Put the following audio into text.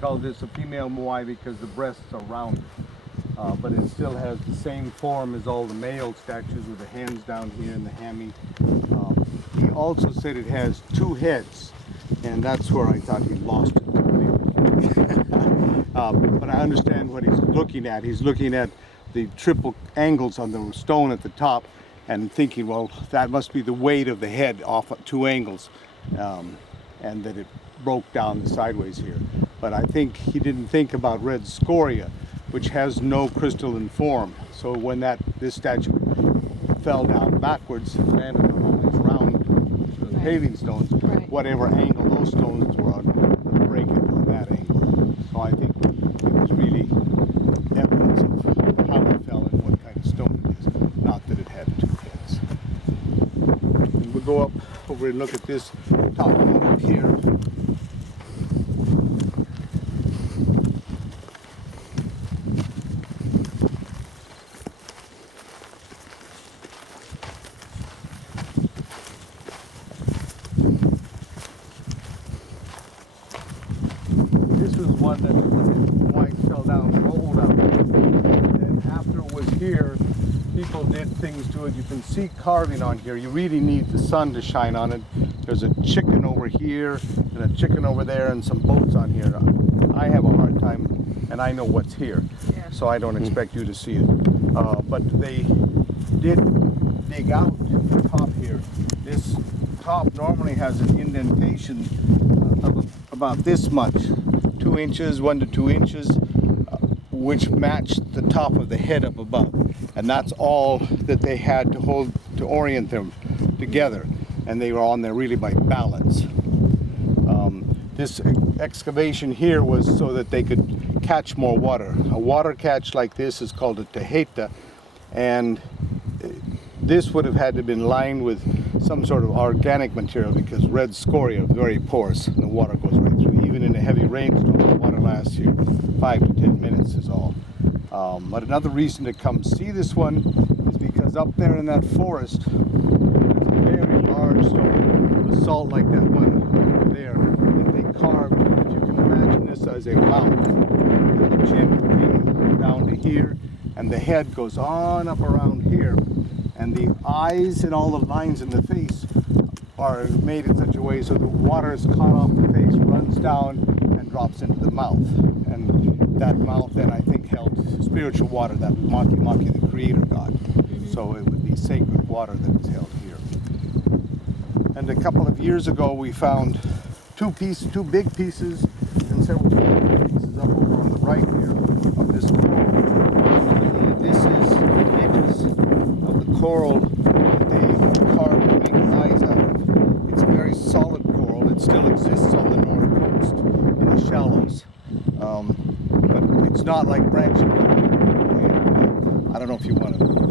called this a female Moai because the breasts are rounded. But it still has the same form as all the male statues with the hands down here and the hammy. He also said it has two heads, and that's where I thought he lost it. But I understand what he's looking at. He's looking at the triple angles on the stone at the top and thinking, well, that must be the weight of the head off at two angles, and that it broke down sideways here. But I think he didn't think about red scoria, which has no crystalline form. So when this statue fell down backwards, landed on all these round paving stones, whatever angle those stones were on, would break it on that angle. So I think it was really evidence of how it fell and what kind of stone it is, not that it had two heads. And we'll go up over and look at this top moment here. This was one that his wife fell down, rolled out. And after it was here, people did things to it. You can see carving on here. You really need the sun to shine on it. There's a chicken over here and a chicken over there and some boats on here. I have a hard time, and I know what's here, so I don't expect you to see it. But they did dig out the top here. This top normally has an indentation of about this much, 2 inches, 1 to 2 inches, which matched the top of the head up above. And that's all that they had to hold, to orient them together. And they were on there really by balance. This excavation here was so that they could catch more water. A water catch like this is called a tejeta, and this would have had to have been lined with some sort of organic material because red scoria is very porous and the water goes right through. Even in a heavy rainstorm, the water lasts here 5 to 10 minutes is all. But another reason to come see this one is because up there in that forest, there's a very large stone, basalt like that one over there, that they carved. If you can imagine this as a mouth, the chin came down to here, and the head goes on up around here. And the eyes and all the lines in the face are made in such a way so the water is caught off the face, runs down, and drops into the mouth. And that mouth then, I think, held spiritual water that Maki Maki, the creator god. So it would be sacred water that was held here. And a couple of years ago, we found two big pieces and several small pieces up over on the right here of this coral. This is images of the coral that they carved to make eyes out of. It's a very solid coral. It still exists on the north coast in the shallows. But it's not like branching coral. I don't know if you want to